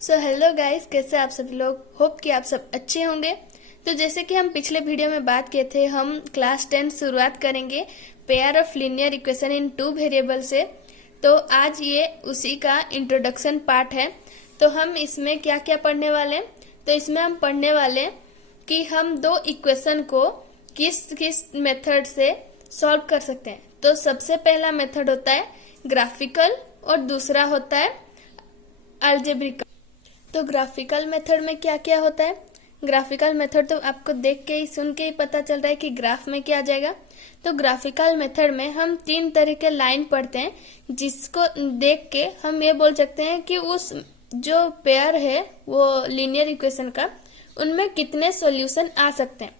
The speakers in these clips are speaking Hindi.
सो हेलो गाइस, कैसे आप सब लोग। होप कि आप सब अच्छे होंगे। तो जैसे कि हम पिछले वीडियो में बात किए थे, हम क्लास 10 शुरुआत करेंगे pair of linear equation in two variable से। तो आज ये उसी का इंट्रोडक्शन पार्ट है। तो हम इसमें क्या क्या पढ़ने वाले हैं, तो इसमें हम पढ़ने वाले हैं कि हम दो इक्वेशन को किस किस मेथड से सॉल्व कर सकते हैं। तो सबसे पहला मेथड होता है ग्राफिकल और दूसरा होता है अलजेब्रिकल। तो ग्राफिकल मेथड में क्या क्या होता है। ग्राफिकल मेथड तो आपको देख के ही सुन के ही पता चल रहा है कि ग्राफ में क्या आ जाएगा। तो ग्राफिकल मेथड में हम तीन तरह के लाइन पढ़ते हैं, जिसको देख के हम ये बोल सकते हैं कि उस जो पेयर है वो लीनियर इक्वेशन का, उनमें कितने सॉल्यूशन आ सकते हैं।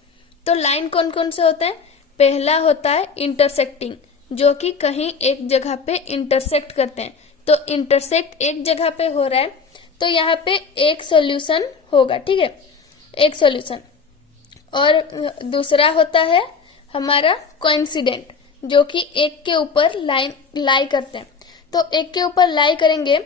तो लाइन कौन कौन से होते हैं। पहला होता है इंटरसेक्टिंग, जो कि कहीं एक जगह पे इंटरसेक्ट करते हैं। तो इंटरसेक्ट एक जगह पे हो रहा है तो यहाँ पे एक सॉल्यूशन होगा, ठीक है, एक सॉल्यूशन। और दूसरा होता है हमारा कोइंसिडेंट, जो कि एक के ऊपर लाई करते हैं। तो एक के ऊपर लाई करेंगे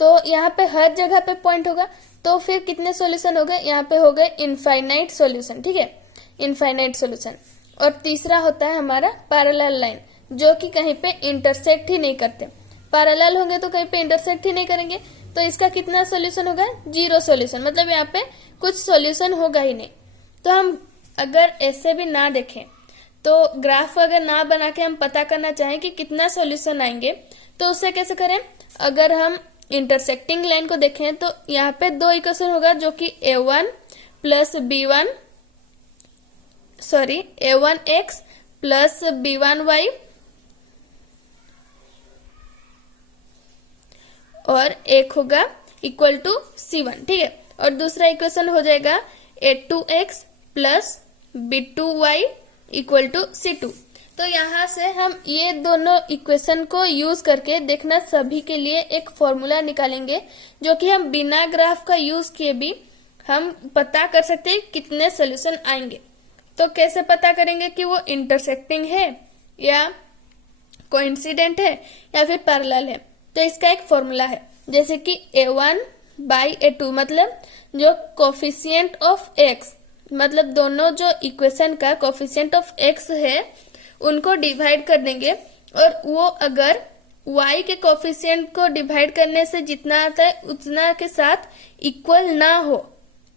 तो यहाँ पे हर जगह पे पॉइंट होगा। तो फिर कितने सॉल्यूशन हो गए, यहाँ पे हो गए इनफाइनाइट सॉल्यूशन, ठीक है, इनफाइनाइट सॉल्यूशन। और तीसरा होता है हमारा पैरेलल लाइन, जो कि कहीं पे इंटरसेक्ट ही नहीं करते। पैरेलल होंगे तो कहीं पे इंटरसेक्ट ही नहीं करेंगे, तो इसका कितना सॉल्यूशन होगा, जीरो सॉल्यूशन। मतलब यहाँ पे कुछ सॉल्यूशन होगा ही नहीं। तो हम अगर ऐसे भी ना देखें, तो ग्राफ अगर ना बना के हम पता करना चाहें कि कितना सॉल्यूशन आएंगे, तो उससे कैसे करें। अगर हम इंटरसेक्टिंग लाइन को देखें तो यहाँ पे दो इक्वेशन होगा, जो कि a1 plus a1x plus b1y और एक होगा इक्वल टू c1, ठीक है। और दूसरा इक्वेशन हो जाएगा a2x plus b2y equal to c2। तो यहाँ से हम ये दोनों इक्वेशन को यूज करके देखना, सभी के लिए एक फॉर्मूला निकालेंगे, जो कि हम बिना ग्राफ का यूज किए भी हम पता कर सकते हैं कितने सोल्यूशन आएंगे। तो कैसे पता करेंगे कि वो इंटरसेक्टिंग है या कोइंसिडेंट है या फिर पैरेलल है। तो इसका एक फॉर्मूला है, जैसे कि a1 बाई a2, मतलब जो कोफिशिएंट ऑफ x, मतलब दोनों जो इक्वेशन का कोफिशिएंट ऑफ x है उनको डिवाइड कर देंगे। और वो अगर y के कोफिशिएंट को डिवाइड करने से जितना आता है उतना के साथ इक्वल ना हो,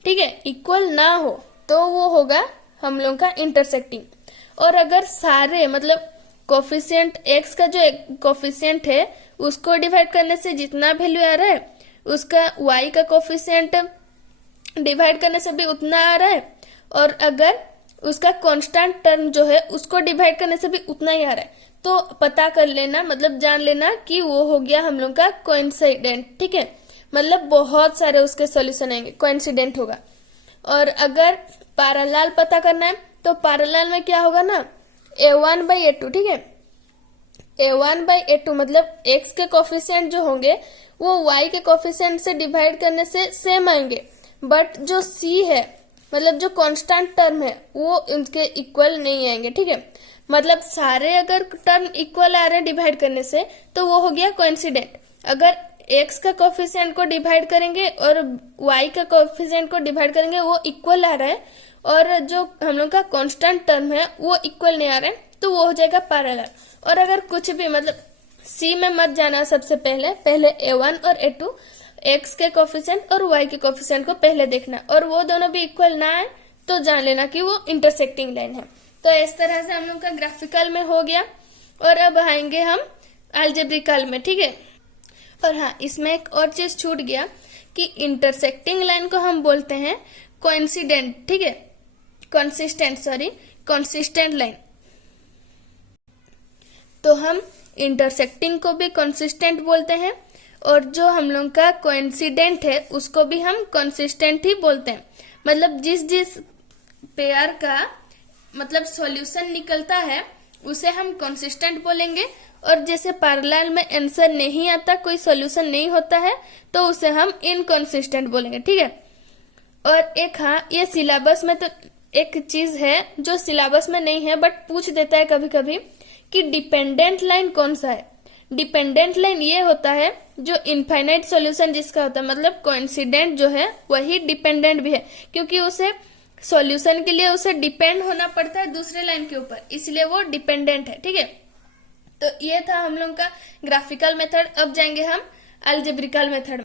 ठीक है, इक्वल ना हो, तो वो होगा हम लोग का इंटरसेक्टिंग। और अगर सारे मतलब कोफिशिएंट x का जो कोफिशिएंट है उसको डिवाइड करने से जितना वैल्यू आ रहा है, उसका y का कोफिशिएंट डिवाइड करने से भी उतना आ रहा है, और अगर उसका कांस्टेंट टर्म जो है उसको डिवाइड करने से भी उतना ही आ रहा है, तो पता कर लेना, मतलब जान लेना कि वो हो गया हम लोग का कोइंसिडेंट, ठीक है। मतलब बहुत सारे उसके सॉल्यूशन आएंगे, कोइंसिडेंट होगा। और अगर पैरेलल पता करना है तो पैरेलल में क्या होगा ना, a1 बाई a2, ठीक है, a1 बाई a2 मतलब x के कोफिशिएंट जो होंगे वो y के कोफिशिएंट से डिवाइड करने से सेम आएंगे, बट जो c है मतलब जो कांस्टेंट टर्म है वो उनके इक्वल नहीं आएंगे, ठीक है। मतलब सारे अगर टर्म इक्वल आ रहे हैं डिवाइड करने से तो वो हो गया कोइंसिडेंट। अगर x का कोफिशिएंट को डिवाइड करेंगे और y का कोफिशिएंट को डिवाइड करेंगे वो इक्वल आ रहा है, और जो हम लोग का कांस्टेंट टर्म है वो इक्वल नहीं आ रहा है, तो वो हो जाएगा पैरेलल। और अगर कुछ भी मतलब c में मत जाना, सबसे पहले a1 और a2 x के कोफिशिएंट और y के कोफिशिएंट को पहले देखना, और वो दोनों भी इक्वल ना आए तो जान लेना कि वो इंटरसेक्टिंग लाइन है। तो इस तरह से हम लोग का ग्राफिकल में हो गया। और अब आएंगे हम अलजेब्रिकल में, ठीक है। और हाँ, इसमें एक और चीज छूट गया कि इंटरसेक्टिंग लाइन को हम बोलते हैं कोइंसिडेंट, ठीक है, कंसिस्टेंट लाइन। तो हम इंटरसेक्टिंग को भी कंसिस्टेंट बोलते हैं, और जो हम लोग का कोइंसिडेंट है उसको भी हम कंसिस्टेंट ही बोलते हैं। मतलब जिस पेयर का मतलब सॉल्यूशन निकलता है उसे हम कंसिस्टेंट बोलेंगे, और जैसे पैरेलल में आंसर नहीं आता, कोई सॉल्यूशन नहीं होता है, तो उसे हम इनकंसिस्टेंट बोलेंगे, ठीक है। और एक हाँ, ये सिलेबस में तो एक चीज है जो सिलेबस में नहीं है बट पूछ देता है कभी कभी कि डिपेंडेंट लाइन कौन सा है। डिपेंडेंट लाइन ये होता है जो इनफाइनाइट सॉल्यूशन जिसका होता है, मतलब कोइंसिडेंट जो है वही डिपेंडेंट भी है, क्योंकि उसे सॉल्यूशन के लिए उसे डिपेंड होना पड़ता है दूसरे लाइन के ऊपर, इसलिए वो डिपेंडेंट है। ठीक है, तो ये था हम लोग का ग्राफिकल मेथड। अब जाएंगे हम अलजेब्रिकल मेथड।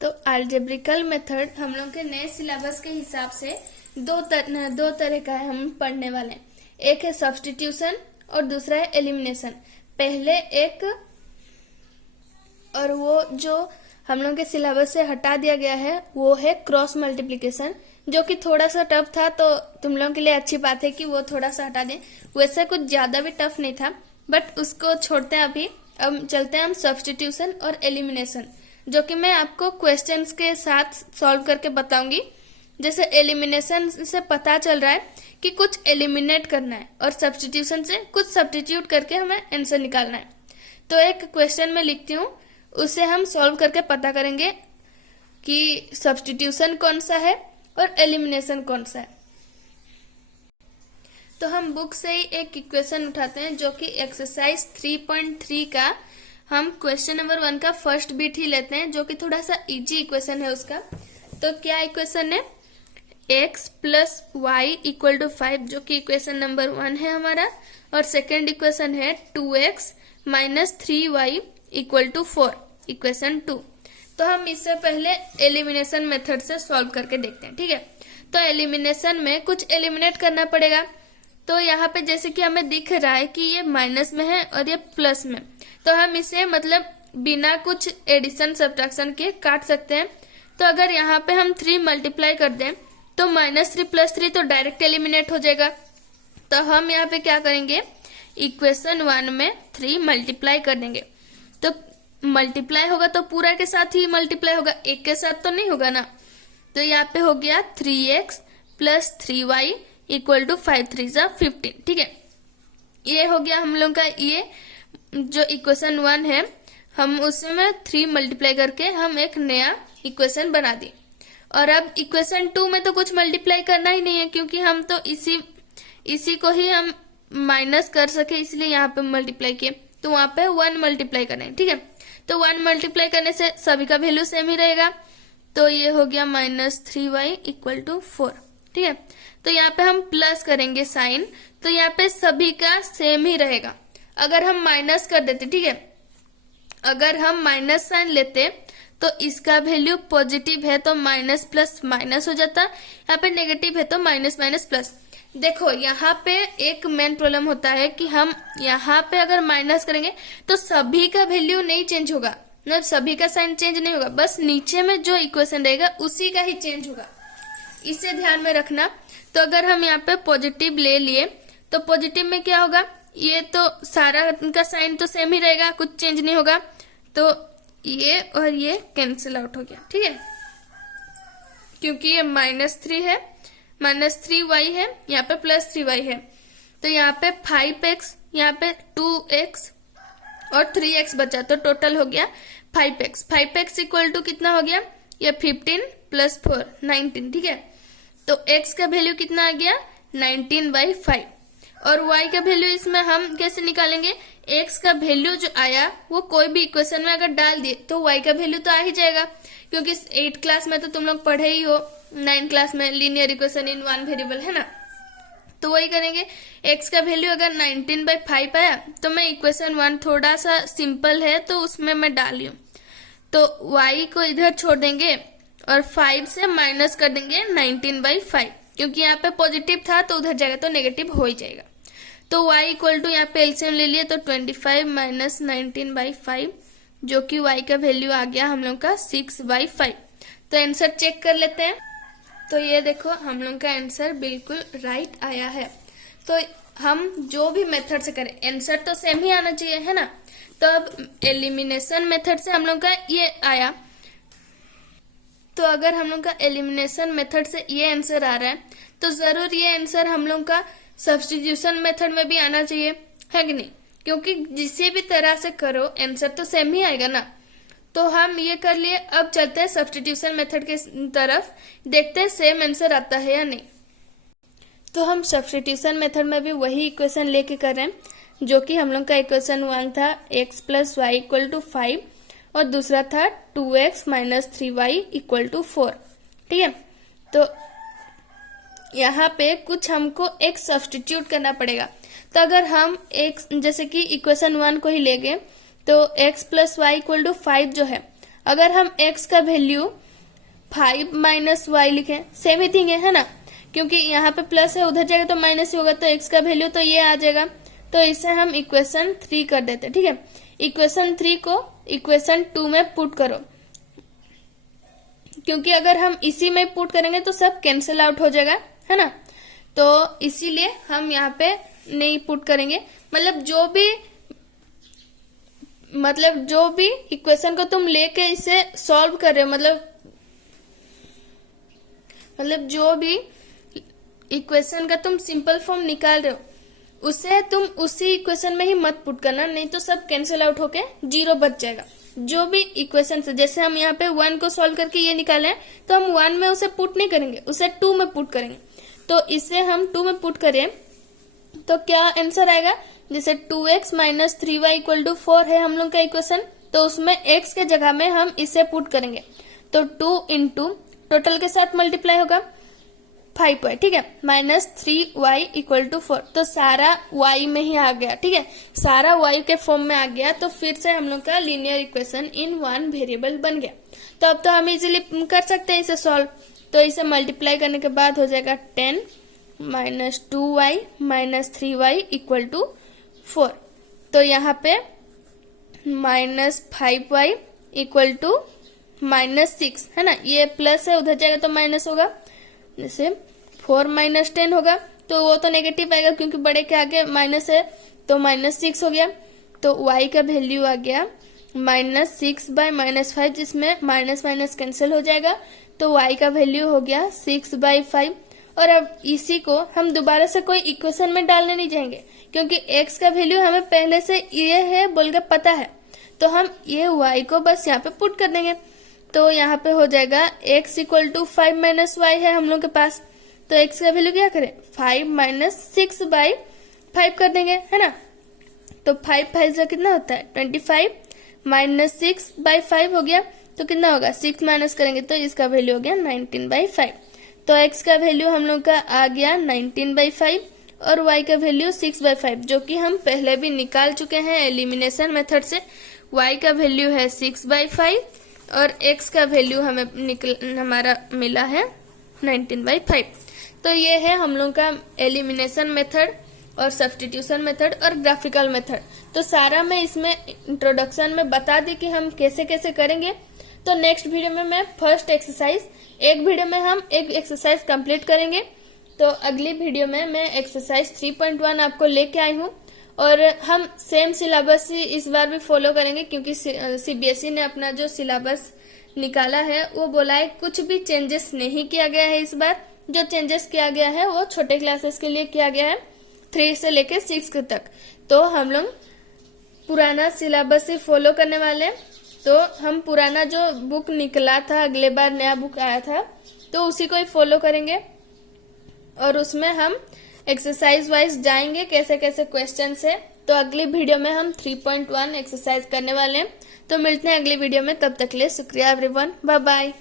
तो अलजेब्रिकल मेथड हम लोग के नए सिलेबस के हिसाब से दो तरह का है, हम पढ़ने वाले हैं। एक है सब्स्टिट्यूशन और दूसरा है एलिमिनेशन। पहले एक, और वो जो हम लोग के सिलेबस से हटा दिया गया है वो है क्रॉस मल्टीप्लिकेशन, जो कि थोड़ा सा टफ था, तो तुम लोगों के लिए अच्छी बात है कि वो थोड़ा सा हटा दें। वैसे कुछ ज्यादा भी टफ नहीं था, बट उसको छोड़ते हैं अभी। अब चलते हैं हम सब्स्टिट्यूशन और एलिमिनेशन, जो कि मैं आपको क्वेश्चंस के साथ सॉल्व करके बताऊंगी। जैसे एलिमिनेशन से पता चल रहा है कि कुछ एलिमिनेट करना है, और सब्स्टिट्यूशन से कुछ सब्स्टिट्यूट करके हमें आंसर निकालना है। तो एक क्वेश्चन में लिखती हूँ, उसे हम सॉल्व करके पता करेंगे कि सब्स्टिट्यूशन कौन सा है और एलिमिनेशन कौन सा है। तो हम बुक से ही एक इक्वेशन उठाते हैं, जो कि एक्सरसाइज 3.3 का हम क्वेश्चन नंबर 1 का फर्स्ट बिट ही लेते हैं, जो कि थोड़ा सा इजी इक्वेशन है उसका। तो क्या इक्वेशन है, x plus Y equal to 5, जो कि इक्वेशन नंबर 1 है हमारा, और सेकेंड इक्वेशन है 2x minus 3y equal to 4, equation 2। तो हम इससे पहले एलिमिनेशन मेथड से सॉल्व करके देखते हैं। ठीक है, तो एलिमिनेशन में कुछ एलिमिनेट करना पड़ेगा। तो यहाँ पे जैसे कि हमें दिख रहा है कि ये माइनस में है और ये प्लस में, तो हम इसे मतलब बिना कुछ एडिशन सब्ट्रैक्शन के काट सकते हैं। तो अगर यहाँ पे हम 3 मल्टीप्लाई कर दें तो -3 + 3 तो डायरेक्ट एलिमिनेट हो जाएगा। तो हम यहाँ पे क्या करेंगे, इक्वेशन 1 में 3 मल्टीप्लाई कर देंगे। तो मल्टीप्लाई होगा तो पूरा के साथ ही मल्टीप्लाई होगा, एक के साथ तो नहीं होगा ना। तो यहाँ पे हो गया 3x plus 3y equal to 5 3 = 15। ठीक है, ये हो गया हम लोग का ये जो इक्वेशन 1 है, हम उसमें 3 मल्टीप्लाई करके हम एक नया इक्वेशन बना दी। और अब इक्वेशन 2 में तो कुछ मल्टीप्लाई करना ही नहीं है, क्योंकि हम तो इसी को ही हम माइनस कर सके, इसलिए यहाँ पे मल्टीप्लाई किए। तो वहां पे 1 मल्टीप्लाई करना है। ठीक है, तो 1 मल्टीप्लाई करने से सभी का वैल्यू सेम ही रहेगा। तो ये हो गया -3y इक्वल टू 4। ठीक है, तो यहाँ पे हम प्लस करेंगे साइन, तो यहाँ पे सभी का सेम ही रहेगा। अगर हम माइनस कर देते, ठीक है, अगर हम माइनस साइन लेते तो इसका वैल्यू पॉजिटिव है तो माइनस प्लस माइनस हो जाता, यहाँ पे नेगेटिव है तो माइनस माइनस प्लस। देखो यहाँ पे एक मेन प्रॉब्लम होता है कि हम यहाँ पे अगर माइनस करेंगे तो सभी का वैल्यू नहीं चेंज होगा, मतलब सभी का साइन चेंज नहीं होगा, बस नीचे में जो इक्वेशन रहेगा उसी का ही चेंज होगा, इसे ध्यान में रखना। तो अगर हम यहाँ पे पॉजिटिव ले लिए तो पॉजिटिव में क्या होगा, ये तो सारा का साइन तो सेम ही रहेगा, कुछ चेंज नहीं होगा, तो ये और ये कैंसिल आउट हो गया। ठीक है, क्योंकि ये -3 है, -3y है, यहाँ पे +3y है, तो यहाँ पे 5x, यहाँ पे 2x और 3x बचा, तो टोटल हो गया 5x। 5x इक्वल टू कितना हो गया, ये 15 + 4 19। ठीक है, तो x का वैल्यू कितना आ गया 19/5, और y का वैल्यू इसमें हम कैसे निकालेंगे, x का वैल्यू जो आया वो कोई भी इक्वेशन में अगर डाल दिए तो y का वैल्यू तो आ ही जाएगा, क्योंकि 8 क्लास में तो तुम लोग पढ़े ही हो, 9 क्लास में लीनियर इक्वेशन इन 1 वेरिएबल है ना। तो वही करेंगे, x का वैल्यू अगर 19/5 आया तो मैं इक्वेशन 1 थोड़ा सा सिंपल है तो उसमें मैं डाली हूँ, तो y को इधर छोड़ देंगे और 5 से माइनस कर देंगे 19/5, क्योंकि यहाँ पे पॉजिटिव था तो उधर जाएगा तो नेगेटिव हो ही जाएगा। तो y इक्वल टू यहाँ पे एलसीएम ले लिए तो 25 - 19/5, जो कि y का वैल्यू आ गया हम लोग का 6/5। तो आंसर चेक कर लेते हैं। तो ये देखो हम लोग का आंसर बिल्कुल राइट आया है। तो हम जो भी मेथड से करें आंसर तो सेम ही आना चाहिए, है ना। तो अब एलिमिनेशन मेथड से हम लोग का ये आया, तो अगर हम लोग का एलिमिनेशन मेथड से ये आंसर आ रहा है तो जरूर ये आंसर हम लोग का सब्स्टिट्यूशन मेथड में भी आना चाहिए, है कि नहीं, क्योंकि जिसे भी तरह से करो आंसर तो सेम ही आएगा ना। तो हम ये कर लिए, अब चलते हैं सब्स्टिट्यूशन मेथड के तरफ, देखते हैं सेम आंसर आता है या नहीं। तो हम सब्स्टिट्यूशन मेथड में भी वही इक्वेशन लेके कर रहे हैं। जो कि हम लोग का इक्वेशन 1 था x plus Y equal to 5 और दूसरा था 2x minus 3y equal to 4। ठीक है, तो यहाँ पे कुछ हमको एक सब्स्टिट्यूट करना पड़ेगा। तो अगर हम एक जैसे कि इक्वेशन 1 को ही ले गए तो x plus Y equal to 5 जो है, अगर हम x का वैल्यू 5 माइनस वाई लिखें, सेम ही थिंग है ना, क्योंकि यहाँ पे प्लस है उधर जाएगा तो माइनस ही होगा, तो x का वैल्यू तो ये आ जाएगा। तो इसे हम इक्वेशन 3 कर देते हैं। ठीक है, इक्वेशन 3 को इक्वेशन 2 में पुट करो, क्योंकि अगर हम इसी में पुट करेंगे तो सब कैंसिल आउट हो जाएगा, है ना। तो इसीलिए हम यहाँ पे नहीं पुट करेंगे। मतलब जो भी इक्वेशन को तुम लेके इसे सॉल्व कर रहे हो, मतलब जो भी इक्वेशन का तुम सिंपल फॉर्म निकाल रहे हो उसे तुम उसी इक्वेशन में ही मत पुट करना, नहीं तो सब कैंसिल आउट होके 0 बच जाएगा। जो भी इक्वेशन से, जैसे हम यहाँ पे 1 को सॉल्व करके ये निकाले हैं तो हम 1 में उसे पुट नहीं करेंगे, उसे 2 में पुट करेंगे। तो इसे हम 2 में पुट करें तो क्या आंसर आएगा, जैसे 2x minus 3y equal to 4 है हम लोग का इक्वेशन, तो उसमें x के जगह में हम इसे पुट करेंगे तो 2 इंटू टोटल के साथ मल्टीप्लाई होगा 5y, ठीक है, माइनस 3y इक्वल टू 4। तो सारा y में ही आ गया। ठीक है, सारा y के फॉर्म में आ गया, तो फिर से हम लोग का लीनियर इक्वेशन इन 1 वेरिएबल बन गया। तो अब तो हम इजीली कर सकते हैं इसे सॉल्व। तो इसे मल्टीप्लाई करने के बाद हो जाएगा 10 minus 2y minus 3y equal to 4। तो यहाँ पे minus 5y equal to minus 6, है ना, ये प्लस है उधर जाएगा तो माइनस होगा, जैसे 4 माइनस 10 होगा, तो वो तो नेगेटिव आएगा क्योंकि बड़े के आगे माइनस है, तो माइनस 6 हो गया। तो y का वैल्यू आ गया माइनस 6 बाय माइनस 5, जिसमें माइनस माइनस कैंसिल हो जाएगा, तो y का वैल्यू हो गया 6 बाय 5। और अब इसी को हम दोबारा से कोई इक्वेशन में डालने नहीं जाएंगे, क्योंकि x का वैल्यू हमें पहले से ये है बोलकर पता है, तो हम ये y को बस यहाँ पे पुट कर देंगे। तो यहाँ पे हो जाएगा x equal to 5 minus Y है हम लोग के पास, तो x का वैल्यू क्या करें, 5 माइनस 6 बाई 5 कर देंगे, है ना। तो 5 5 से कितना होता है 25 माइनस 6 बाई 5 हो गया, तो कितना होगा 6 माइनस करेंगे तो इसका वैल्यू हो गया 19 बाई 5। तो x का वैल्यू हम लोग का आ गया 19 बाई 5 और y का वैल्यू 6 बाई 5, जो कि हम पहले भी निकाल चुके हैं एलिमिनेशन मेथड से। y का वैल्यू है 6 बाई 5 और x का वैल्यू हमारा मिला है 19 बाई 5। तो ये है हम लोग का एलिमिनेशन मेथड और सब्स्टिट्यूशन मेथड और ग्राफिकल मेथड। तो सारा मैं इसमें इंट्रोडक्शन में बता दी कि हम कैसे कैसे करेंगे। तो नेक्स्ट वीडियो में मैं फर्स्ट एक्सरसाइज, एक वीडियो में हम एक एक्सरसाइज कंप्लीट करेंगे, तो अगली वीडियो में मैं एक्सरसाइज 3.1 आपको लेके आई हूँ। और हम सेम सिलेबस ही इस बार भी फॉलो करेंगे, क्योंकि सीबीएसई ने अपना जो सिलेबस निकाला है वो बोला है कुछ भी चेंजेस नहीं किया गया है इस बार। जो चेंजेस किया गया है वो छोटे क्लासेस के लिए किया गया है, 3 से लेके 6 तक। तो हम लोग पुराना सिलेबस ही फॉलो करने वाले हैं। तो हम पुराना जो बुक निकला था, अगले बार नया बुक आया था, तो उसी को ही फॉलो करेंगे और उसमें हम एक्सरसाइज वाइज जाएंगे कैसे कैसे क्वेश्चन है। तो अगली वीडियो में हम 3.1 एक्सरसाइज करने वाले हैं। तो मिलते हैं अगली वीडियो में, तब तक के लिए शुक्रिया एवरीवन, बाय बाय।